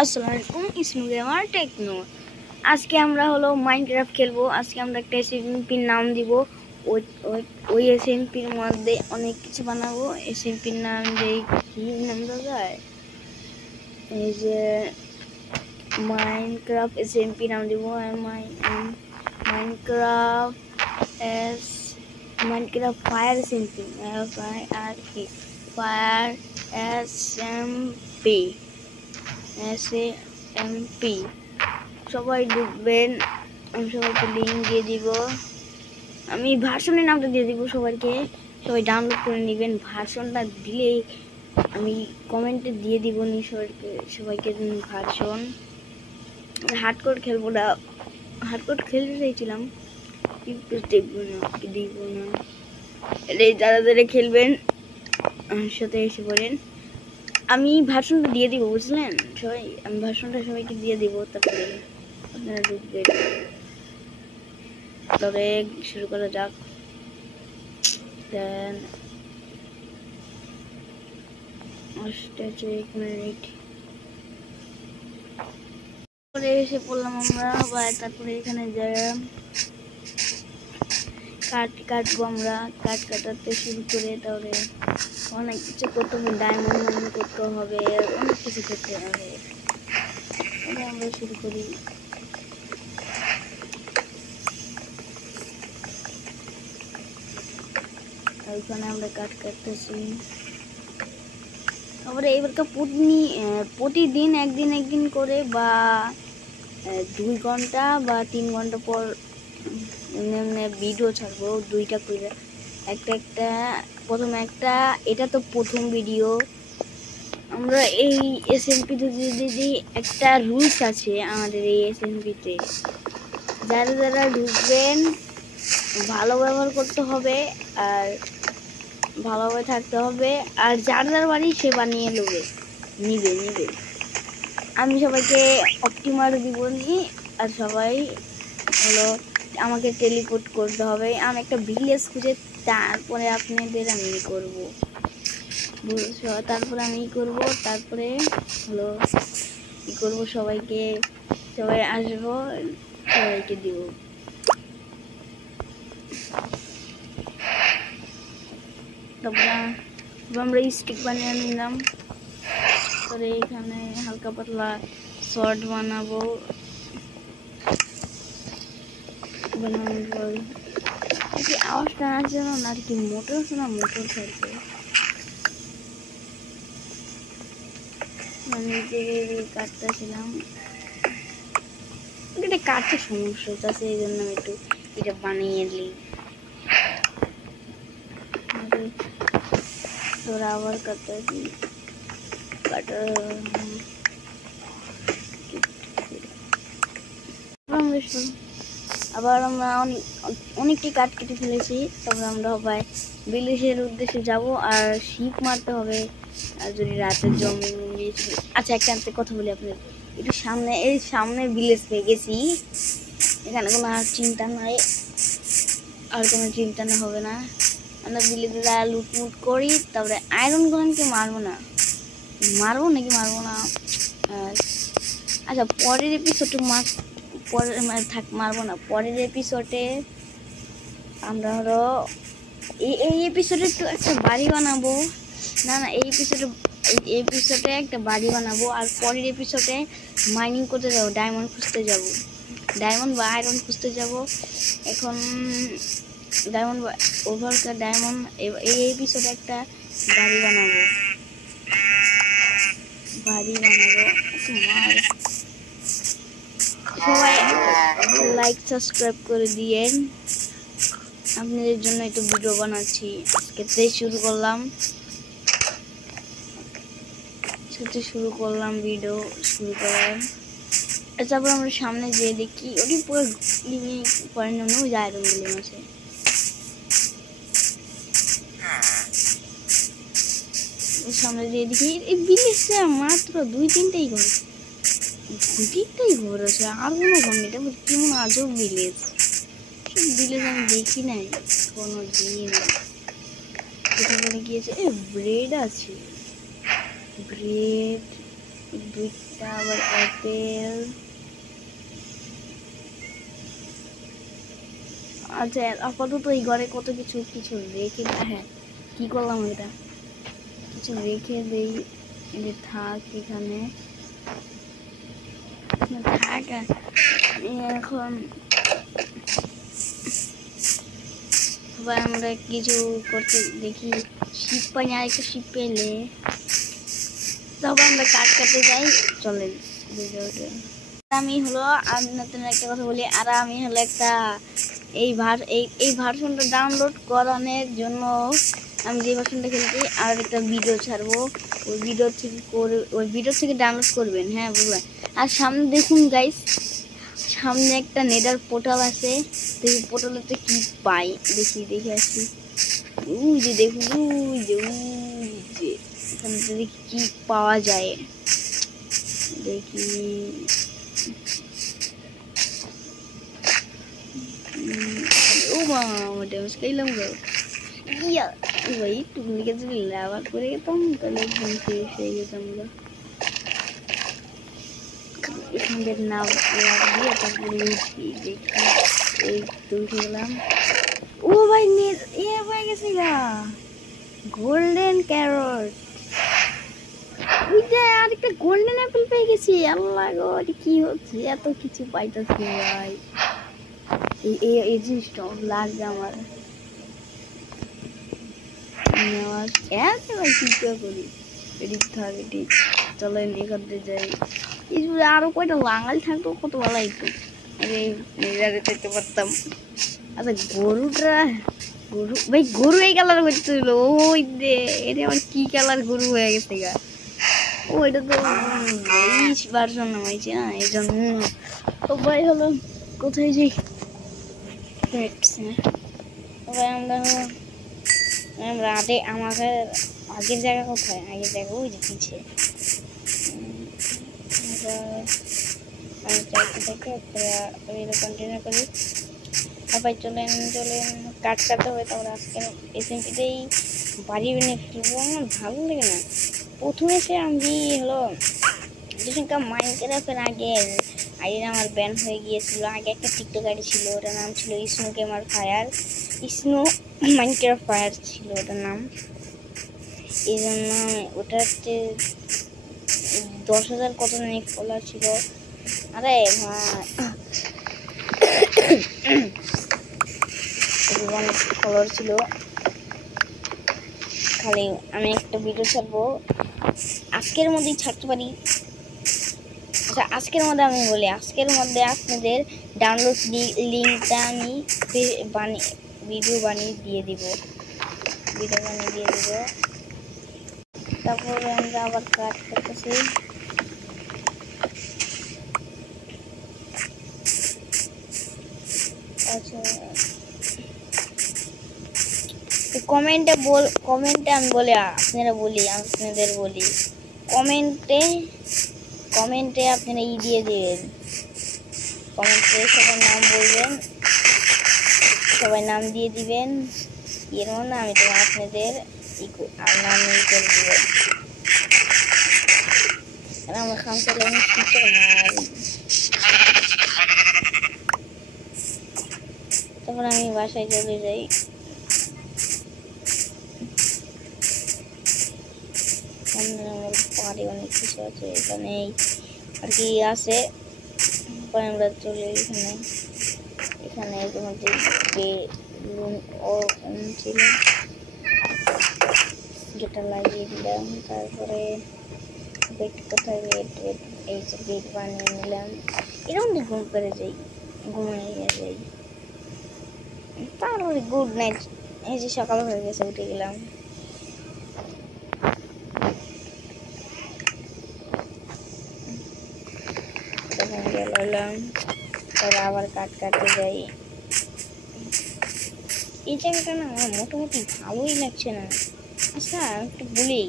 আসসালামু আলাইকুম, ইসমু gamer techno. আজকে আমরা হলো মাইনক্রাফট খেলবো। আজকে আমরা একটা এসএমপির নাম দিব। ওই এসএমপির মধ্যে অনেক কিছু বানাবো। এসএমপির নাম যেই কি নাম দেওয়া যায়, এই যে মাইনক্রাফট এসএমপি নাম দিব। Minecraft S Minecraft fire SMP, fire SMP SMP. সবাই ঢুকবেন, আমি সবাইকে লিঙ্ক দিয়ে দিব। আমি ভার্সনের নামটা দিয়ে দিব সবাইকে, সবাই ডাউনলোড করে নেবেন। ভার্সনটা দিলেই আমি কমেন্টে দিয়ে দিব নি সবাইকে ভার্সন। হার্ডকোর খেলবো না, হার্ডকোর খেলতে চাইছিলাম কিন্তু দেখবো না। এই যারা যারা খেলবেন আমার সাথে এসে পড়েন। আমি ভার্সনটা দিয়ে দিব, বুঝলেন সবাই? আমি ভার্সনটা সবাইকে দিয়ে দিব, তারপরে আপনারা ঢুকবেন। তবে শুরু করা যাক। দেন 1 মিনিট পরে এসে পড়লাম আমরা। তারপরে এখানে যা কাটবো আমরা, কাটাতে শুরু করে তাহলে অনেক কিছু করতে হবে। ডায়মন্ড করতে হবে, অনেক কিছু করতে হবে। আমরা শুরু করি। ওইখানে আমরা কাটতেছি। তারপরে এবারকার প্রতিদিন একদিন করে বা 2 ঘন্টা বা 3 ঘন্টা পর ভিডিও ছাড়বো, 2টা করে। একটা প্রথমে এটা তো প্রথম ভিডিও। আমরা এই এসএমপিতে যদি একটা রুলস আছে আমাদের এই এসএমপিতে, যারা ঢুকবেন ভালো ব্যবহার করতে হবে আর ভালোভাবে থাকতে হবে। আর যার বাড়ি সে বানিয়ে নিবে। আমি সবাইকে অপটিমার দিব নি, আর সবাই হলো আমাকে টেলিপোর্ট করতে হবে। আমি একটা ভিলেজ খুঁজে তারপরে আপনাদের আমি করব, তারপরে তারপরে হলো কি করব, সবাই আসবো, সবাইকে দিব। তারপরে আমরা স্টিক বানিয়ে নিলাম। তারপরে এখানে হালকা পাতলা শর্ট বানাবো। আওয়াজটা আছে না, আর কি মোটর খেলছে। আমি যে কাটতেছিলাম, এটা কাটতে সমস্যা হচ্ছে, এই জন্য একটু এটা বানিয়ে নিই। তোরা আবার কাটতেছি, আবার আমরা অনেকটি কাঠ কেটে ফেলেছি। তবে আমরা সবাই বিলেজের উদ্দেশ্যে যাব, আর শিপ মারতে হবে। আর যদি রাতের জমি আচ্ছা, একটা কথা বলি আপনাদের, একটু সামনে বিলেজ পেয়ে গেছি। এখানে কোনো আর চিন্তা নাই, আর কোনো চিন্তা না হবে না। আমরা বিলেজে লুটমুট করি। তারপরে আয়রন গোলেমকে মারবো না। আচ্ছা, পরের এপিসোডে মারবো না। পরের এপিসোডে আমরা হলো এই এপিসোডে একটু একটা বাড়ি বানাবো। এই এপিসোডে একটা বাড়ি বানাবো। আর পরের এপিসোডে মাইনিং করতে যাবো, ডায়মন্ড খুঁজতে যাবো, ডায়মন্ড বা আয়রন খুঁজতে যাবো। এখন ডায়মন্ড বা ওভারকার ডায়মন্ড। এই এপিসোডে একটা বাড়ি বানাবো। সবাই লাইক সাবস্ক্রাইব করে দিয়েন, আপনাদের জন্য একটু ভিডিও বানাচ্ছি। আজকে শুরু করলাম ভিডিও শুরু করার। তারপর আমরা সামনে যেয়ে দেখি ওটি পুরো পরের জন্য আয়রন গুলো আছে। সামনে যেয়ে দেখি এই বিলেজটা মাত্র 2-3টাই ঘর আছে, আর কোনো ঘর নেই। তারপর কেমন আজব বিলেজ আমি দেখি নাই কোনো দিন। কোথায় গিয়েছে? ব্রেড আছে, ব্রেড 2টা এটা আবার অ্যাপেল। আচ্ছা আপাতত এই ঘরে কত কিছু কিছু রেখে, হ্যাঁ কি করলাম এটা, কিছু রেখে দেই, যে থাক এখানে থাক। এখন সবাই আমরা কিছু করতে দেখি, শিপ পাই না, একটা শিপ পেলে তবে আমরা কাট কাটতে যাই। চলেন ভিডিওটা। আমি হলো আমি নতুন একটা কথা বলি, আর আমি হলো একটা এই ভার্সনটা ডাউনলোড করানোর জন্য আমি যে ভার্সনটা খেলছি আর একটা ভিডিও ছাড়বো, ওই ভিডিও থেকে ডাউনলোড করবেন, হ্যাঁ বুঝলেন। আর সামনে দেখুন গাইস, সামনে একটা নেদার পোর্টাল আছে, দেখি পোর্টালেতে কি পাই, দেখে আসি। ওই যে দেখুন, ওই যে এখানে দেখি কি পাওয়া যায়, দেখি। ও মা, আমার ড্যামেজ খাইলাম গো। ইয়া ভাই তুমি কাছে লাভার করে যেতাম তাহলে একদম শেষ হয়ে যেতাম গো। এখানকার নাম দিয়ে তারপরে উঠি, দেখি এই তুলতে গেলাম। ও ভাই নেট হয়ে গেছে গা, গোল্ডেন ক্যারট। ওই যে আরেকটা গোল্ডেন অ্যাপেল পেয়ে গেছি। আল্লাহ গো, কি হচ্ছে, এত কিছু পাইতেছি ভাই। এই জিনিসটা লাগবে আমার নেওয়ার। ভাই কি করি, এদিক থাক এদিক, চলেন এখানে যাই। আরো কয়টা লাঙ্গাল থাকতো কত ভালো একটু দেখতে পারতাম। আচ্ছা গরুটা, গরু ভাই গরু এই কালার করছিল, ওই দে এটা আমার কি কালার গরু হয়ে গেছে গা। ও এটা তো ভার্সন নামাইছে না, এই জন্য। তো ভাই হলো কোথায় যাই, ভাই আমরা আমাকে আগের জায়গা কোথায়, আগের জায়গা ওই যে পিছিয়ে। কন্টিনিউ করি। সবাই চলেন কাট কাটতে হবে। তারপরে আজকে এসএমপিতেই বাড়ি বেনে ফেলবো, আমার ভালো লাগে না। প্রথমে সে আমি হলো যেসংখ্যা মাইনক্রাফটের আগে আমার ব্যান হয়ে গিয়েছিল। আগে একটা টিকটক আইডি ছিল, ওটার নাম ছিল snow gamer fire, snow Minecraft fire ছিল ওটার নাম। এই জন্য ওটাতে 10,000 কত নেক ফলোয়ার ছিল। আরে অনেক ফলোয়ার ছিল। খালি আমি একটা ভিডিও ছাড়বো, আজকের মধ্যেই ছাড়তে পারি। আচ্ছা আজকের মধ্যে আমি বলি, আজকের মধ্যে আপনাদের ডাউনলোড লিঙ্কটা আমি ভিডিও বানিয়ে দিয়ে দিব। তারপরে আমরা আবার কাজ করতেছি। আচ্ছা কমেন্টে আমি বলি, আপনাদের বলি কমেন্টে আপনারা দিয়ে দিবেন। কমেন্টে সবার নাম বলবেন, সবাই নাম দিয়ে দিবেন। এর মধ্যে আমি তো আপনাদের নাম করে দেবেন। আমার খাম চলে তখন আমি বাসায় চলে যাই। আমার পাহাড়ে অনেক কিছু আছে, এখানে আর কি আছে। আমরা চলে এখানে রুম ছিল, যেটা লাগিয়ে দিলাম। তারপরে বেড কোথায়, এই যে বেড বানিয়ে নিলাম। এরকম ঘুম করে ঘুমিয়ে যাই। তারপরে গুড নাইট। এই যে সকাল হয়ে গেছে, উঠে গেলাম। তারপরে আবার কাটতে যাই। এই জায়গাটা না আমার মোটামুটি ভালোই লাগছে না। আচ্ছা একটু বলি,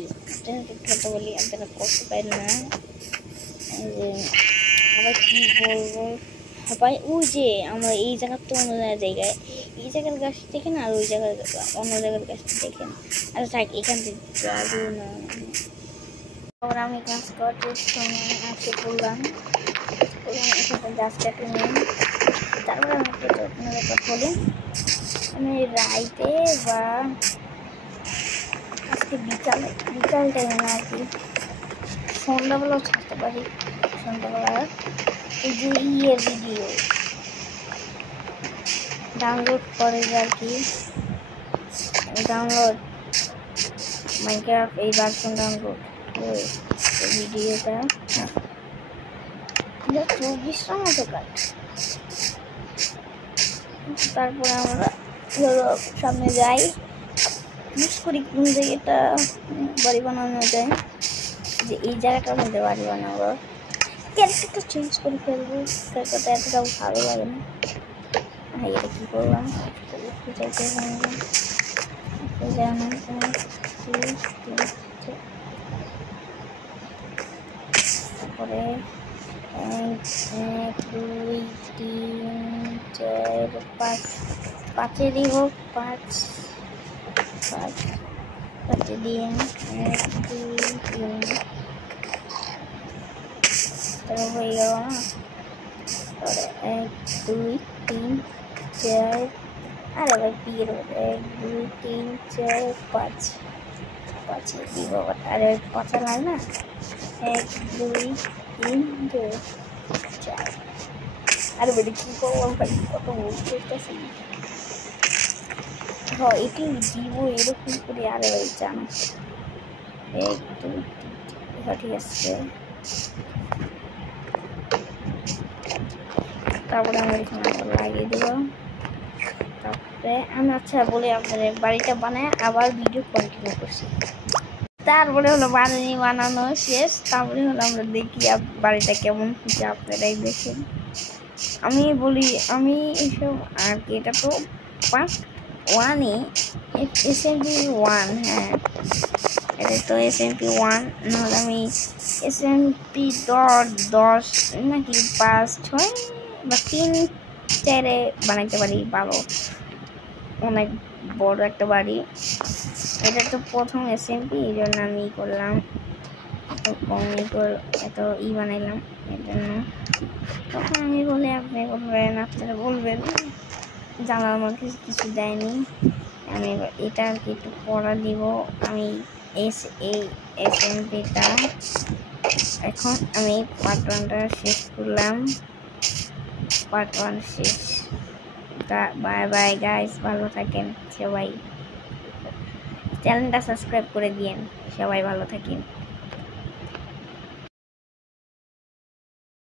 কথা বলি, আপনারা কষ্ট পারেন না। যে আবার কি বলবো ভাই, ওই যে আমরা এই জায়গার তো অন্য জায়গায়, এই জায়গার গাছ দেখেন আর ওই জায়গার অন্য জায়গার গাছ দেখেন। আচ্ছা থাক, এখান থেকে যাবো না। और আমি কাজ করতে সময় আসে করলাম এখানে গাছ কেটে নিই। তারপরে আমি একটু যত্ন রেকর্ড করি। আমি রাইতে বা আজকে বিকাল টাইমে না আর কি, সন্ধ্যাবেলাও ছাড়তে পারি। সন্ধ্যাবেলা এই যে ভিডিও ডাউনলোড করে আর কি, ডাউনলোড মাইনক্রাফট এই ভার্সন ডাউনলোড ভিডিওটা 24টার মতো কাজ। তারপরে আমরা সামনে যাই, ইউজ করি কোন জায়গাটা বাড়ি বানানো যায়, যে এই জায়গাটার মধ্যে বাড়ি বানাবো। ক্যারেক্টারটা চেঞ্জ করে ফেলবো, ক্যারেক্টারটা এতটাও ভালো লাগে না। হ্যাঁ, এটা কী করলাম তারপরে 1 2 3 4 5 পাঁচেরই হোক, পাঁচে দিয়ে 1 2 3 তারপর হয়ে গেল না। তারপরে 1 2 3 4 আরে ভাই বিয়ের 1 2 3 4 5 পাঁচে দিব আরে পাঁচা লাগে না। 1 2 3 4 আরে বেটা কি করবো ভাই, কত বলতেছি। হ্যাঁ এটি দিব এরকম করে। আরে ভাই জানো 1 2 3 ঠিক আছে। তারপরে আমি এখানে লাগিয়ে দেবো। তারপরে আমি আচ্ছা বলে আপনাদের বাড়িটা বানায় আবার ভিডিও কন্টিনিউ করছি। তারপরে হলো বাড়ি বানানো শেষ। তারপরে হলো আমরা দেখি বাড়িটা কেমন হচ্ছে, আপনারাই দেখেন। আমি বলি আমি এসব আর কি, এটা তো পার্ট 1-ই, SMP 1। হ্যাঁ এটা তো SMP 1, নাহলে আমি SMP 10 নাকি 5 6 বা 3 4-এ বানাইতে পারি ভালো, অনেক বড় একটা বাড়ি। এটা তো প্রথম SMP, এই জন্য আমি করলাম এত বানাইলাম এর জন্য। তখন আমি বলে আপনি বলবেন, আপনারা বলবেন জানার মধ্যে কিছু দেয়নি। আমি এটা আর কি একটু পড়া দিব। আমি এই SMPটা এখন আমি পার্ট 1টা শেষ করলাম। পার্ট 1 শেষ। বাই বাই গাইস, ভালো থাকেন সবাই, চ্যানেলটা সাবস্ক্রাইব করে দিয়েন, সবাই ভালো থাকেন।